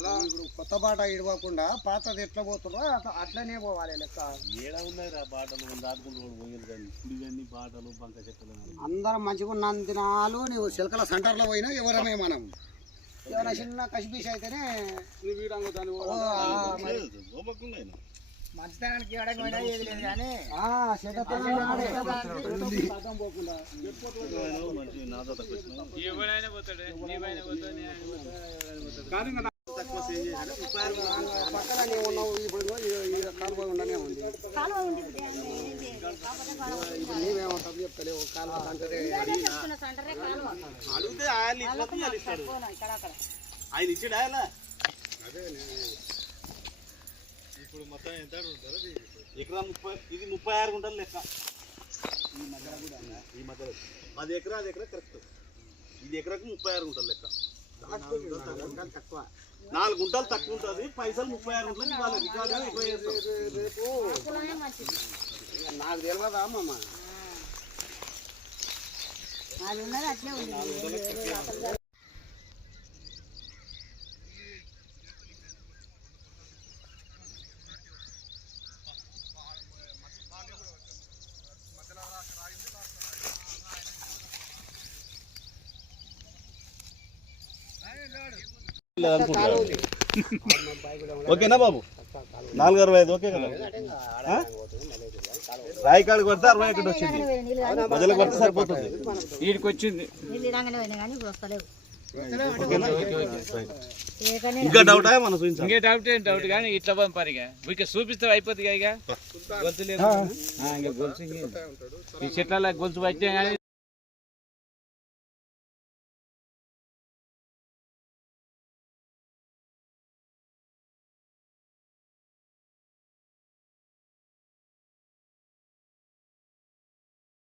ఇప్పుడు కొత్త బాట ఇడవకుండా పాతది ఎట్లా పోతుందో అట్లనే పోవాలి లెక్క. అందరం మంచిగా ఉన్నంత దినాలు నువ్వు చిలకల సెంటర్లో పోయినా ఎవరమే మనం ఏమైనా చిన్న కసిపీస్ అయితేనే మంచితనానికి ఏడకపోయినా ఏది లేదు కానీ పక్కన నీవు ఉన్నావు. ఇప్పుడు కాలువ ఉండనే ఉంది. ఇప్పుడు నీవేమంటావు చెప్తలేవు. కాలువ అడిగితే ఆయన ఇచ్చాడు ఆయన. అదే ఇప్పుడు మొత్తం ఎంత ఎకరా 30, ఇది 36 గుంటలు లెక్క. ఈ మధ్యలో 10 ఎకరాలు ఎకరా కరెక్ట్. ఇది ఎకరాకు 36 గుంటలు లెక్క. తక్కువ 4 గుంటలు తక్కువ ఉంటుంది. పైసలు 36 గుంటలకు ఇవ్వాలి. రికార్డు ఎక్కువ చేస్తాం. రేపు నాకు తెలియదా అమ్మమ్మ అట్లే ఉంది. ఓకేనా బాబు? 465 ఓకే కదా? రాయి కాడికి కొడితే 61 వచ్చింది. మధ్యలో కొడితే సరిపోతుంది. వీడికి వచ్చింది. ఇంకా డౌటా మన చూపించాలి? ఇంకే డౌట్ ఏం డౌట్ కానీ ఇట్లా పంపారిగా ఇక చూపిస్తే అయిపోతుంది ఇక గొలుసు లేదు. గొలుసు ఈ చెట్ల గొలుసు పట్టే కానీ